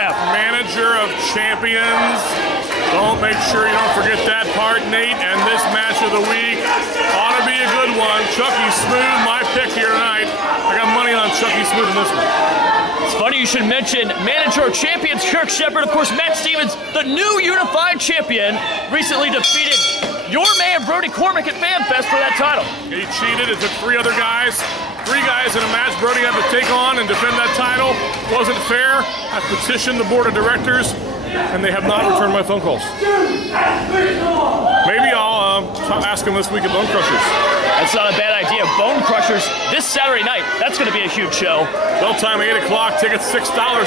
NWF. Manager of Champions. Make sure you don't forget that part, Nate. And this match of the week ought to be a good one. Chucky Smooth, my pick here tonight. I got money on Chucky Smooth in this one. It's funny you should mention Manager of Champions Kirk Sheppard. Of course, Matt Stevens, the new unified champion, recently defeated your man Brody Cormack at FanFest for that title. He cheated. It took three guys in a match Brody had to take on and defend that title. Wasn't fair. I petitioned the board of directors, and they have not returned my phone calls. Maybe I'll ask him this week at Bone Crushers. That's not a bad idea. Bone Crushers this Saturday night. That's going to be a huge show. Bell time 8 o'clock. Tickets $6.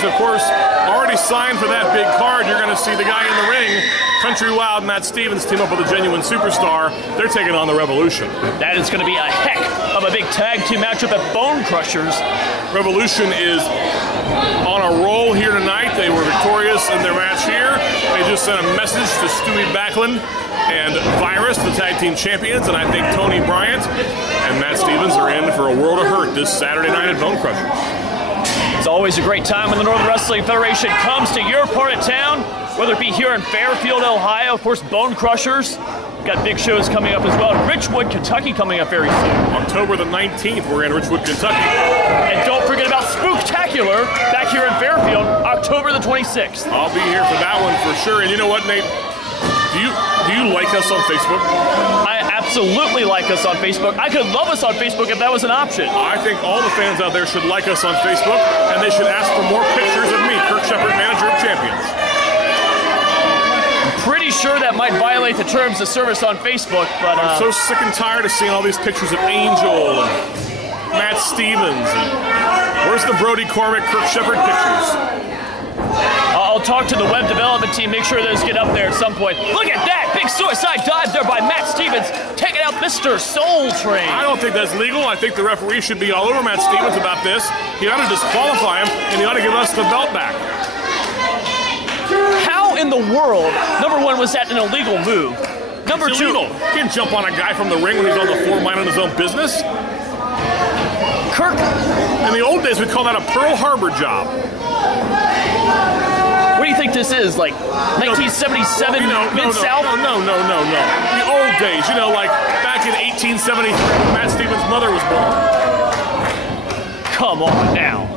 Of course, already signed for that big card. You're going to see the guy in the ring, Country Wild Matt Stevens, team up with a Genuine Superstar. They're taking on the Revolution. That is going to be a heck of a big tag team matchup at Bone Crushers. Revolution is on a roll here tonight. They were victorious in their match here. They just sent a message to Stewie Backlund and Virus, the tag team champions, and I think Tony Bryant and Matt Stevens are in for a world of hurt this Saturday night at Bone Crushers. It's always a great time when the Northern Wrestling Federation comes to your part of town, whether it be here in Fairfield, Ohio, of course, Bone Crushers. Got big shows coming up as well. Richwood, Kentucky coming up very soon. October the 19th, we're in Richwood, Kentucky. And don't forget about Spooktacular back here in Fairfield, October the 26th. I'll be here for that one for sure. And you know what, Nate? Do you like us on Facebook? I absolutely like us on Facebook. I could love us on Facebook if that was an option. I think all the fans out there should like us on Facebook, and they should ask for more pictures of me, Kirk Sheppard, Manager of Champions. Pretty sure that might violate the terms of service on Facebook, but I'm so sick and tired of seeing all these pictures of Angel and Matt Stevens. Where's the Brody Cormack, Kirk Sheppard pictures? I'll talk to the web development team, make sure those get up there at some point. Look at that! Big suicide dive there by Matt Stevens, taking out Mr. Soultrail. I don't think that's legal. I think the referee should be all over Matt Stevens about this. He ought to disqualify him, and he ought to give us the belt back. How in the world, number one, was that an illegal move? Number it's two, illegal. You can't jump on a guy from the ring when he's on the floor minding his own business. Kirk. In the old days, we'd call that a Pearl Harbor job. What do you think this is, like 1977 Mid-South? No. The old days, like back in 1873 when Matt Stevens' mother was born. Come on now.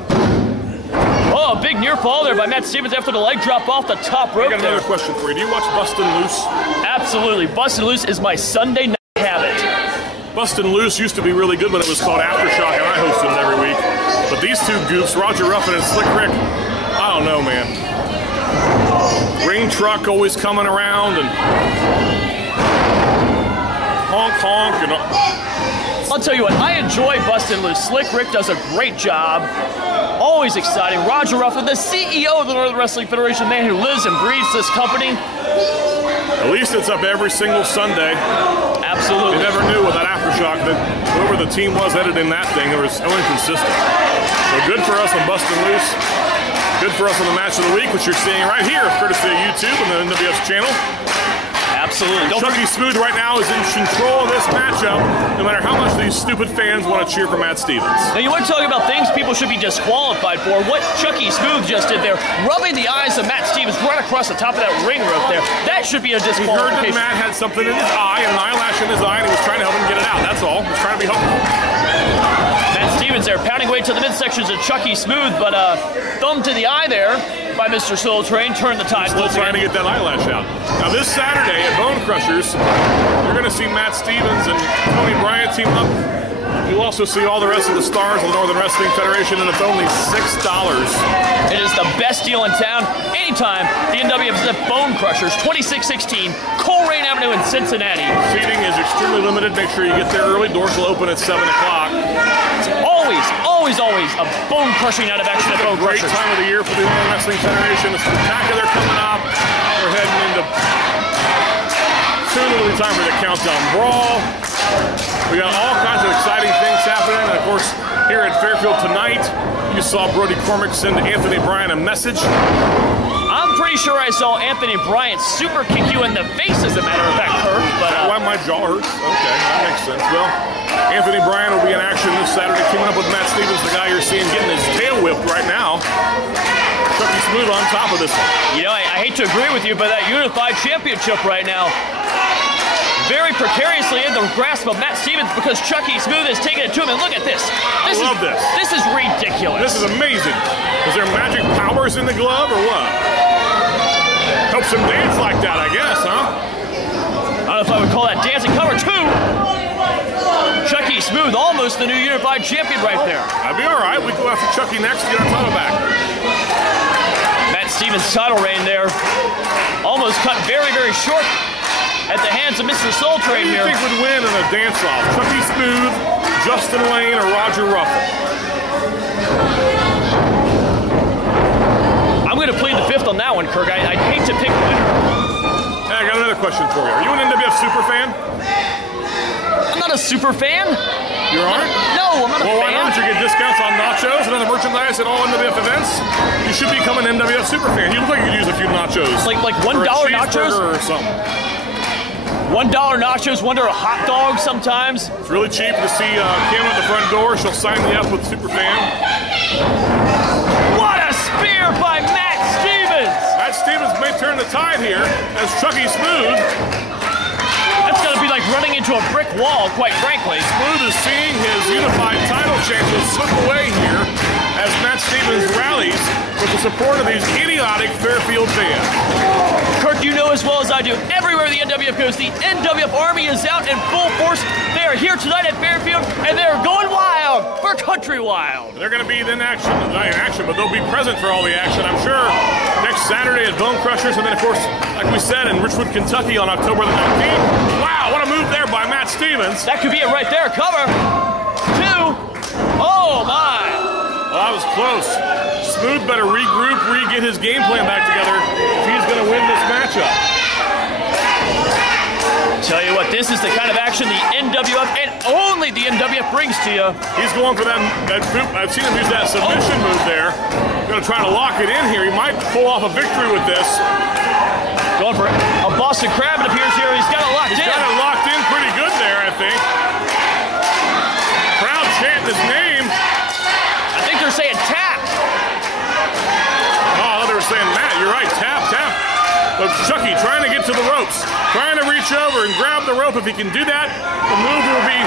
Oh, a big near fall there by Matt Stevens after the leg drop off the top rope. I got another question for you. Do you watch Bustin' Loose? Absolutely. Bustin' Loose is my Sunday night habit. Bustin' Loose used to be really good when it was called Aftershock, and I hosted it every week. But these two goofs, Roger Ruffin and Slick Rick, I don't know, man. Ring truck always coming around and honk and I'll tell you what, I enjoy Bustin' Loose. Slick Rick does a great job. Always exciting. Roger Ruffin, the CEO of the Northern Wrestling Federation, man who lives and breathes this company. At least it's up every single Sunday. Absolutely. You never knew with that Aftershock that whoever the team was editing that thing, it was so inconsistent. So good for us on Bustin' Loose. Good for us on the Match of the Week, which you're seeing right here, courtesy of YouTube and the NWF channel. Absolutely. Chucky Smooth right now is in control of this matchup, no matter how much these stupid fans want to cheer for Matt Stevens. Now, you want to talk about things people should be disqualified for. What Chucky Smooth just did there, rubbing the eyes of Matt Stevens right across the top of that ring rope there. That should be a disqualification. He heard that Matt had something in his eye, an eyelash in his eye, and he was trying to help him get it out. That's all. He was trying to be helpful. Matt Stevens there, pounding away to the midsections of Chucky Smooth, but thumb to the eye there by Mr. Soultrail, turned the tide. Still trying to get that eyelash out. Now this Saturday at Bone Crushers, you're going to see Matt Stevens and Tony Bryant team up. You'll also see all the rest of the stars of the Northern Wrestling Federation, and it's only $6. It is the best deal in town. Anytime the NWF is at Bone Crushers, 2616 Coleraine Avenue in Cincinnati. Seating is extremely limited. Make sure you get there early. Doors will open at 7 o'clock. It's always a bone-crushing out of action at Bone Crushers. Great time of the year for the Northern Wrestling Federation. The Spectacular coming up. We're heading into soon it'll be time for the Countdown Brawl. We got all kinds of exciting things happening. And of course, here at Fairfield tonight, you saw Brody Cormack send Anthony Bryant a message. I'm pretty sure I saw Anthony Bryant super kick you in the face, as a matter of fact, Kirk. But why my jaw hurts? Okay, that makes sense. Well, Anthony Bryant will be in action this Saturday, teaming up with Matt Stevens, the guy you're seeing getting his tail whipped right now. Chucky Smooth on top of this one. You know, I hate to agree with you, but that Unified Championship right now, very precariously in the grasp of Matt Stevens because Chucky Smooth has taken it to him. And look at this. I love this. This is ridiculous. This is amazing. Is there magic powers in the glove or what? Helps him dance like that, I guess, huh? I don't know if I would call that dancing. Cover 2. Chucky Smooth, almost the new Unified Champion right there. That'd be all right. We go after Chucky next to get our title back. Matt Stevens' title reign there almost cut very, very short at the hands of Mr. Soultrail here. Who do you think would win in a dance-off? Chucky Smooth, Justin Lane, or Roger Ruffin? I'm going to plead the fifth on that one, Kirk. I'd hate to pick a winner. Hey, I got another question for you. Are you an NWF super fan? I'm not a super fan. You aren't? No, I'm not a fan. Well, why not? You get discounts on nachos and other merchandise at all NWF events. You should become an NWF super fan. You look like you could use a few nachos. Like $1 nachos? Or something. $1 nachos, $1 hot dog sometimes. It's really cheap to see Kim at the front door. She'll sign me up with Superfan. What a spear by Matt Stevens! Matt Stevens may turn the tide here as Chucky Smooth. That's going to be like running into a brick wall, quite frankly. Smooth is seeing his unified title chances slip away here as Matt Stevens rallies with the support of these idiotic Fairfield fans. Kirk, you know as well as I do, everywhere the NWF goes, the NWF Army is out in full force. They are here tonight at Fairfield, and they are going wild for Country Wild. They're going to be in action, not in action, but they'll be present for all the action, I'm sure, next Saturday at Bone Crushers, and then, of course, like we said, in Richwood, Kentucky on October the 19th. Wow, what a move there by Matt Stevens. That could be it right there. Cover 2. Oh, my. Well, that was close. Smooth better regroup, get his game plan back together if he's going to win this matchup. Tell you what, this is the kind of action the NWF and only the NWF brings to you. He's going for that I've seen him use that submission move there. Going to try to lock it in here. He might pull off a victory with this. Going for a Boston Crab, it appears here. He's got it locked in. He's got it locked in pretty good there, I think. Crowd chanting his name. I think they're saying tap. Oh, they were saying, Matt, you're right, tap, tap. But Chucky trying to get to the ropes, trying to reach over and grab the rope. If he can do that, the move will be,